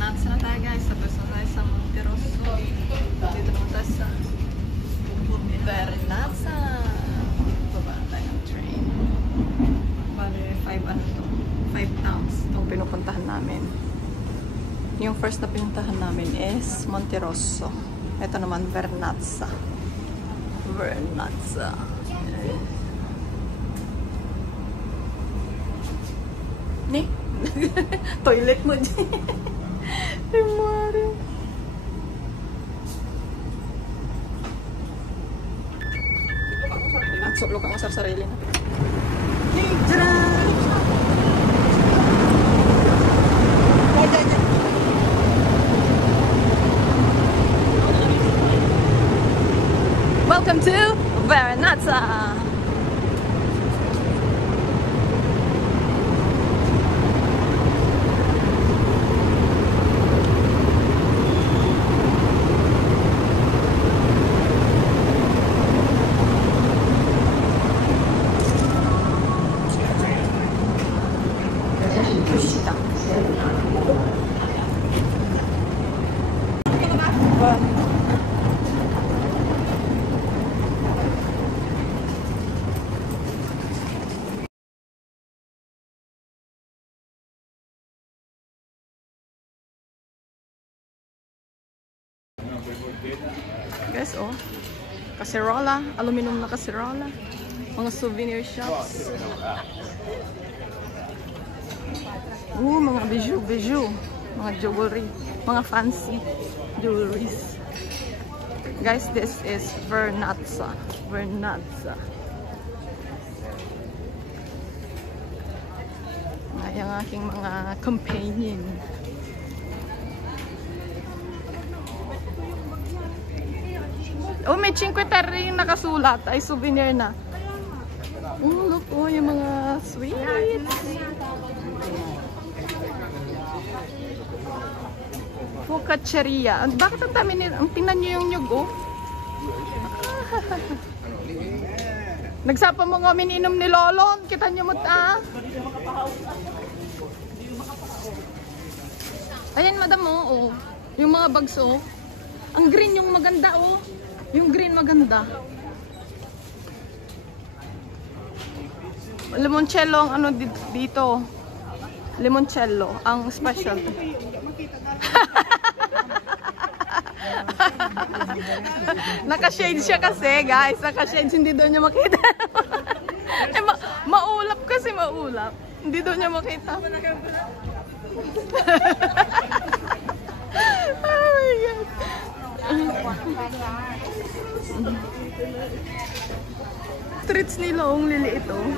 Vernazza na tayo guys. Tapos na tayo sa Monterosso. Dito naman tayo sa Vernazza. Baba na tayo ng train. Bale, 5 towns itong pinupuntahan namin. Yung first na pinuntahan namin is Monterosso. Ito naman Vernazza. Vernazza. Ni? Toilet mo dyan. Mari. At sulok ang sarili na. Hey, drive! Welcome to Vernazza! Guys, oh. Kaserola. Aluminum na kaserola. Mga souvenir shops. Mga bijou. Mga jewelry. Mga fancy jewelries. Guys, this is Vernazza. Vernazza. Yung aking mga companion. Oh, may 5 terre yung nakasulat. Ay, souvenir na. Oh, look po, yung mga sweets. Focacceria. Bakit ang dami nila? Tingnan nyo yung nyug, oh. Nagsapa mo nga mininom ni Lolon. Kita nyo mo ta. Ayan, madam, oh. Yung mga bags, oh. Ang green yung maganda, oh. Yung green maganda. Limoncello ang ano dito. Limoncello ang special. Naka-shade siya kasi, guys. Naka-shades, hindi daw niya makita. Eh, maulap kasi, maulap. Hindi daw niya makita. Oh my God. Streets nila, ang liliit, oh.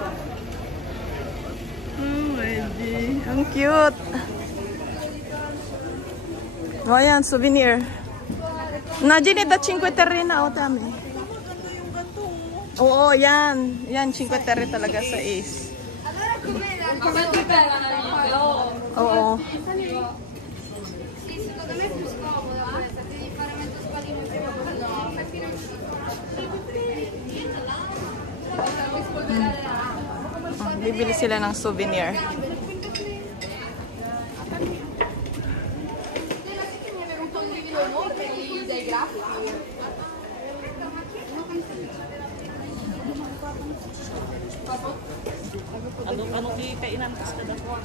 Oh my God. Ang cute. O, ayan, souvenir. Najin ito, 5 terre na, o, tami. Oo, yan. Yan, 5 terre talaga sa Ace. Oo. Bibili sila ng souvenir. Ano kainan kas kada ko.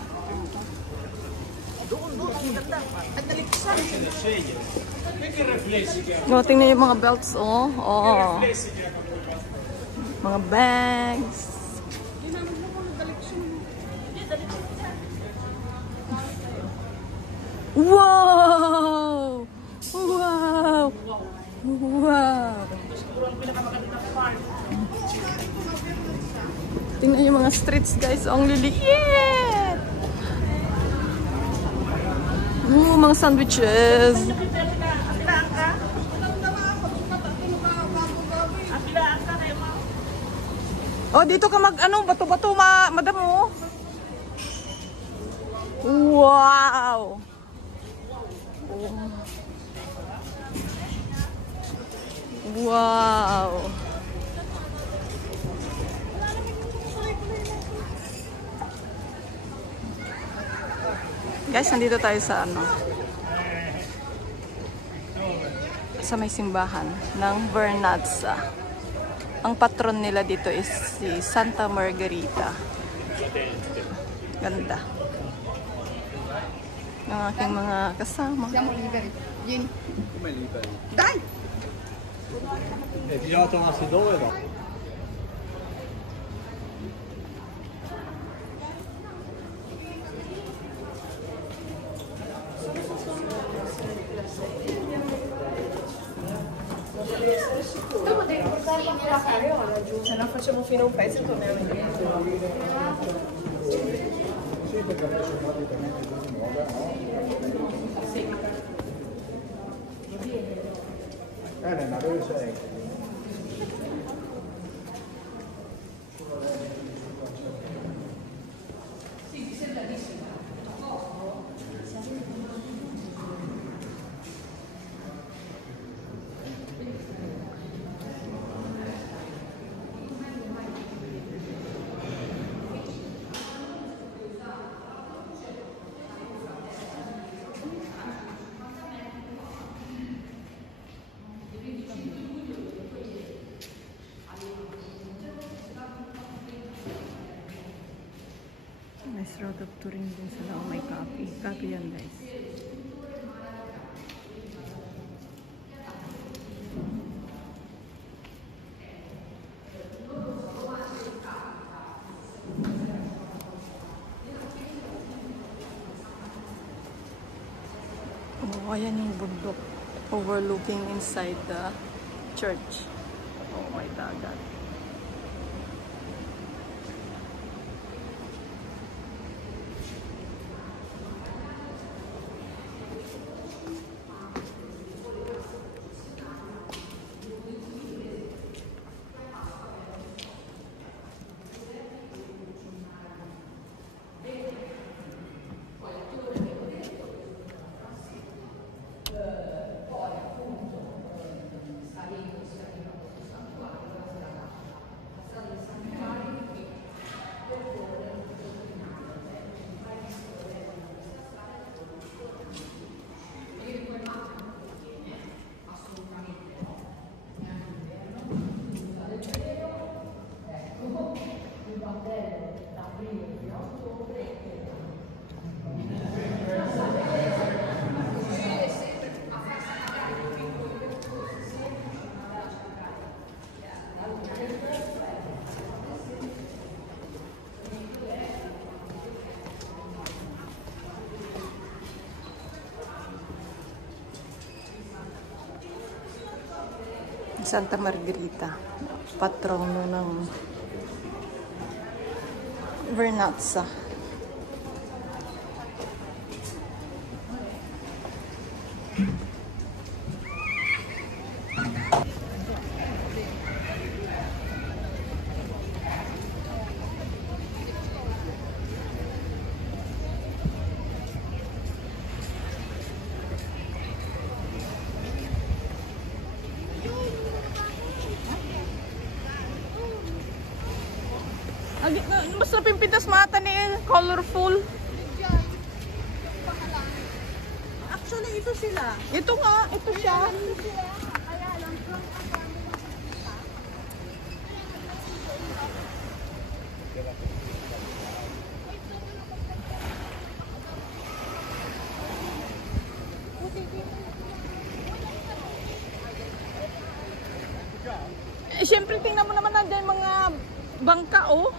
No, tingnan yung mga belts, oh. Oh. Mga bags. Wow! Wow! Wow! Tingnan yung mga streets, guys. Ang liliit! Mga sandwiches. Oh, dito ka bato-bato, madam, oh. Wow! Wow! Guys, nandito tayo sa sa may simbahan ng Vernazza. Ang patron nila dito is si Santa Margherita. Ganda. Yung aking mga kasama. Siamo liberi. Vieni. Come liberi? Dai! Ti devo tornarsi dove no? Se no facciamo fino a un pezzo e torniamo indietro. Sì, perché adesso praticamente così nuova, no? Sì. Elena, dove sei? Nice route of touring din sila. Oh, may coffee. Coffee yan, guys. Oh, ayan yung bundok. Overlooking inside the church. Oh, my dagat. Santa Margherita, patrono ng Vernazza. Mas napimpitas mata ni colorful. Actually, ito sila. Ito nga, ito siya. Eh, syempre tingnan mo naman nandiyan yung mga bangka, oh.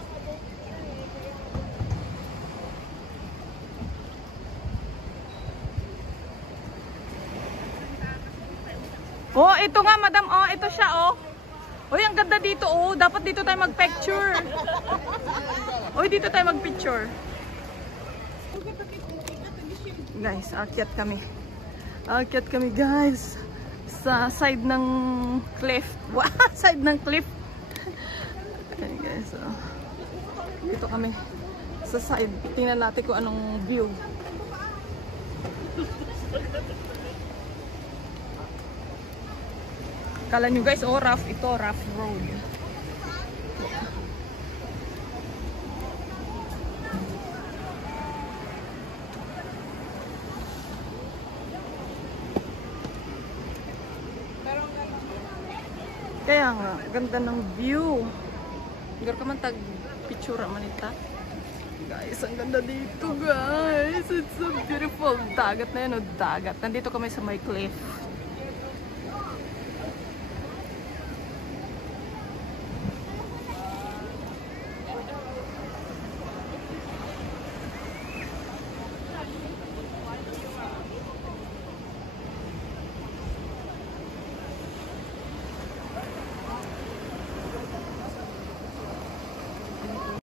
Oh, ito nga, madam. Oh, ito siya, oh. Uy, ang ganda dito, oh. Dapat dito tayo mag-picture. Uy, dito tayo mag-picture. Guys, akyat kami. Akyat kami, guys. Sa side ng cliff. Wow, side ng cliff. Okay, guys. Oh. Dito kami. Sa side. Tingnan natin kung anong view. Kala nyo guys, oh rough ito, rough road. Kaya nga, ganda ng view. Gar ka man tag-picture man ita. Guys, ang ganda dito guys. It's so beautiful. Dagat na yun, dagat. Nandito kami sa may cliff.